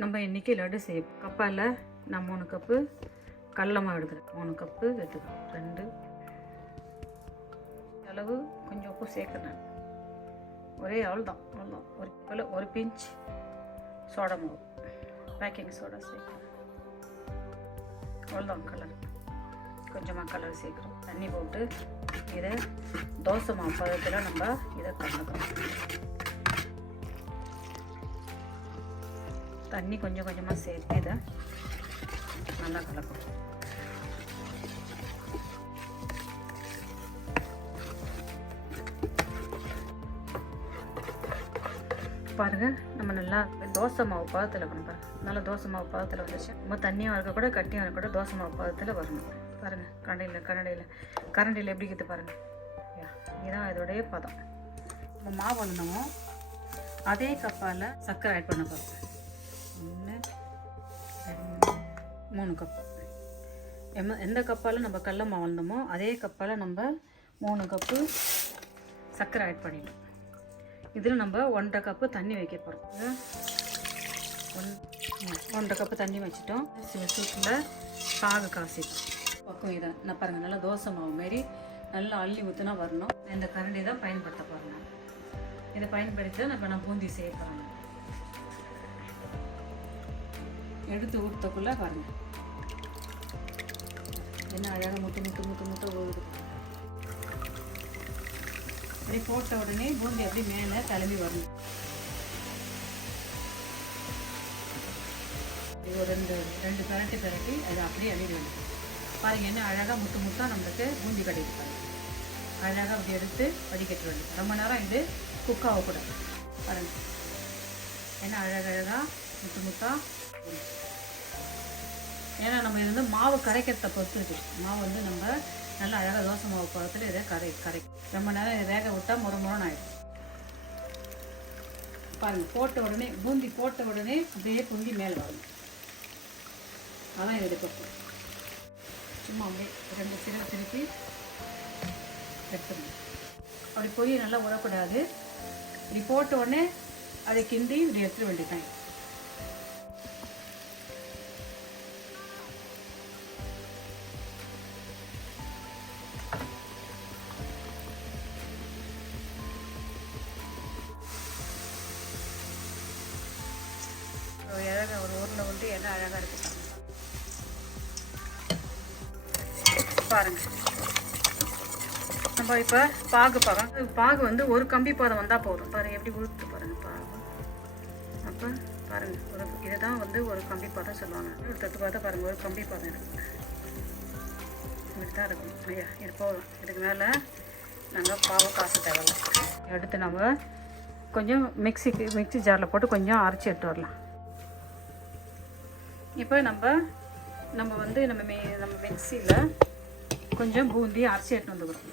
நம்ம இன்றைக்கி லட்டு செய்யும். கப்பால் நான் 3 கப்பு கடலை மாவு எடுக்கிறேன். 3 கப்பு எடுத்துக்கிறேன். 2 அளவு கொஞ்சம் உப்பு சேர்க்குறேன். ஒரே அவ்வளோதான் ஒரு கப்பில் 1 பிஞ்ச் சோடா மாவு, பேக்கிங் சோடா சேர்க்குறேன். அவ்வளோதான். கலர் கொஞ்சமாக கலர் சேர்க்குறோம். தண்ணி போட்டு இதை தோசை மாவு பதத்தில் நம்ம இதை கலந்துக்கிறோம். தண்ணி கொஞ்சம் கொஞ்சமாக சேர்த்து இதை நல்லா கலக்கணும். பாருங்கள், நம்ம நல்லா தோசை மாவு பதத்தில் வரணும். பாருங்கள், நல்லா தோசை மாவு பதத்தில் வந்துச்சு. ரொம்ப தண்ணியாக இருக்கக்கூட கட்டியாக இருக்கக்கூட தோசை மாவு பதத்தில் வரணும். பாருங்கள், கரண்டியில் எப்படி இருக்குது பாருங்கள். இதுதான் இதோடைய பதம். நம்ம மாவு வந்தோமோ அதே கப்பால் சர்க்கரை ஆட் பண்ண போகிறோம். 1 2 3 கப்பு. எந்த கப்பால் நம்ம கடல மாவு வந்தோமோ அதே கப்பால் நம்ம 3 கப்பு சர்க்கரை ஆட் பண்ணிடணும். இதில் நம்ம 1.5 கப்பு தண்ணி வைக்க போகிறோம். 1.5 கப்பு தண்ணி வச்சுட்டோம். சில சூட்டில் பாகு காசிட்டோம். பக்கம் இதை நான் பாருங்கள், நல்லா தோசை மாவு மாரி நல்லா அள்ளி ஊற்றினா வரணும். இந்த கரண்டி தான் பயன்படுத்த போகிறேன். இதை பயன்படுத்தி நான் பூந்தி செய்ய போகிறேன். எடுத்து ஊற்றக்குள்ளே பாருங்கள் என்ன அழகாக முட்டை ஊறுது. அப்படி போட்ட உடனே பூந்தி அப்படி மேலே கிளம்பி வரணும். இது ஒரு ரெண்டு பிரட்டி அது அப்படியே அழிட வேண்டும். பாருங்கள், என்ன அழகாக முட்டாக நம்மளுக்கு பூந்தி கிடைக்கும். பாருங்கள், அழகாக அப்படி எடுத்து வடிகட்ட வேண்டும். ரொம்ப நேரம் இது குக் ஆகக்கூடாது. பாருங்கள், என்ன அழகாக முட்டாக. ஏன்னா நம்ம இது வந்து மாவு கரைக்கிறத பொறுத்து இருக்குது. மாவு வந்து நம்ம நல்லா அழகாக தோசை மாவு பழத்தில் இதை கரைக்கும். ரொம்ப நேரம் இதை வேக விட்டால் முறமுறன்னு ஆகிடும். பாருங்கள், போட்ட உடனே பூந்தி போட்ட உடனே அப்படியே பூந்தி மேலே வரும். அதான் இது எடுக்கணும். சும்மா அப்படியே 2 திருப்பி எடுத்துடணும். அப்படி பொரிய நல்லா விடக்கூடாது. இப்படி போட்ட உடனே அதை கிண்டி இப்படி எடுத்துட வேண்டியதான். அழகாக ஒரு ஊரில் வந்து என்ன அழகாக இருக்குது பாருங்கள். நம்ம இப்போ பாகு வந்து ஒரு கம்பி பாதம் வந்தால் போதும். பாருங்கள் எப்படி உழுத்து பாருங்கள் பாகு. அப்போ பாருங்கள், இதை தான் வந்து ஒரு கம்பி பாதம் சொல்லுவாங்க. ஒரு தொட்டு பார்த்தா பாருங்கள், ஒரு கம்பி பாதம் இருக்குது. இப்படி தான் இருக்கும். ஐயா, இது போதும். இதுக்கு மேலே நாங்கள் பாவை காசு தேவையில்லை. அடுத்து நம்ம கொஞ்சம் மிக்சி ஜாரில் போட்டு கொஞ்சம் அரைச்சி எடுத்து வரலாம். இப்போ நம்ம வந்து நம்ம மிக்சியில் கொஞ்சம் பூந்தி அரைச்சி எடுத்து வந்துக்கிறோம்.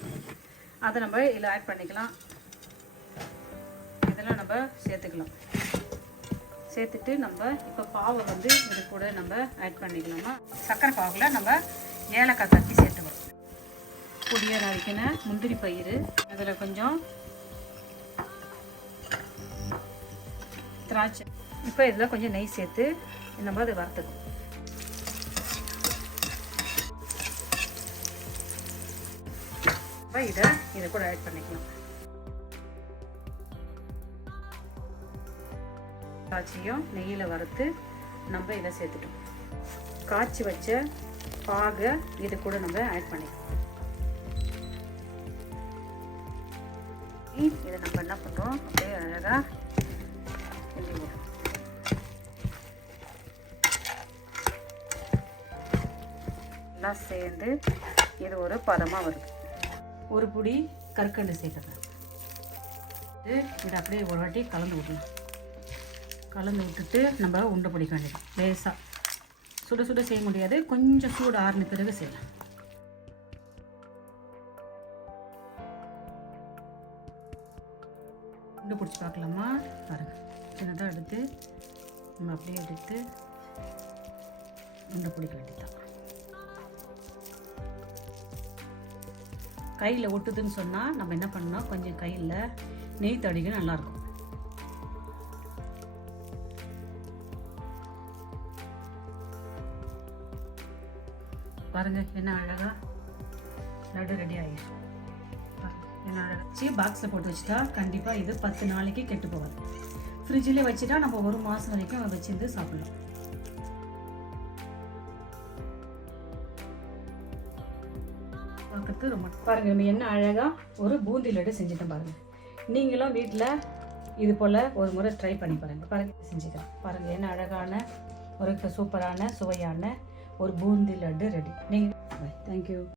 அதை நம்ம இதில் ஆட் பண்ணிக்கலாம். இதெல்லாம் நம்ம சேர்த்துக்கலாம். சேர்த்துட்டு நம்ம இப்போ பாவை வந்து இது கூட நம்ம ஆட் பண்ணிக்கலாமா. சர்க்கரை பாவில் நம்ம ஏலக்காய் தட்டி சேர்த்துக்கிறோம். பொடியாக நறுக்கின முந்திரி பயிறு, அதில் கொஞ்சம் திராட்சை. இப்போ இதில் கொஞ்சம் நெய் சேர்த்து நம்ம அதை வறுத்துக்கணும். இதை கூட ஆட் பண்ணிக்கலாம். காய்ச்சியும் நெய்யில் வறுத்து நம்ம இதை சேர்த்துட்டோம். காய்ச்சி வச்ச பாகை இது கூட நம்ம ஆட் பண்ணிக்கலாம். இதை நம்ம என்ன பண்ணுறோம், அப்படியே அழகாக கிண்டி விடுறோம். எல்லாம் சேர்ந்து இது ஒரு பதமாக வருது. ஒரு புடி கற்கண்டு சேர்த்துறேன். இதை அப்படியே ஒரு வாட்டி கலந்து விடலாம். கலந்து விட்டுட்டு நம்ம உண்டை பிடிக்க வேண்டியது. லேசாக சுட செய்ய முடியாது, கொஞ்சம் சூடு ஆறின பிறகு செய்யலாம். உண்டை பிடிச்சி பார்க்கலாமா. பாருங்கள், சின்னதாக எடுத்து நம்ம அப்படியே எடுத்து உண்டை பிடிக்க வேண்டியதான். கையில் ஒட்டுதுன்னு சொன்னால் நம்ம என்ன பண்ணோம், கொஞ்சம் கையில் நெய் தடிக்க நல்லாயிருக்கும். பாருங்கள் என்ன அழகாக லட்டு ரெடி ஆகிடுச்சு. என்ன அழகாக பாக்ஸில் போட்டு வச்சுட்டா கண்டிப்பாக இது 10 நாளைக்கு கெட்டு போகாது. ஃப்ரிட்ஜில் வச்சுட்டா நம்ம 1 மாதம் வரைக்கும் வச்சுருந்து சாப்பிடலாம். பார்க்கறது ரொம்ப பாருங்கள், நம்ம என்ன அழகாக ஒரு பூந்தி லட்டு செஞ்சுட்டோம். பாருங்கள், நீங்களும் வீட்டில் இது போல் ஒரு முறை ட்ரை பண்ணி பாருங்கள் செஞ்சுக்கலாம். பாருங்கள் என்ன அழகான ஒரு சூப்பரான சுவையான ஒரு பூந்தி லட்டு ரெடி. நீங்கள் தேங்க்யூ.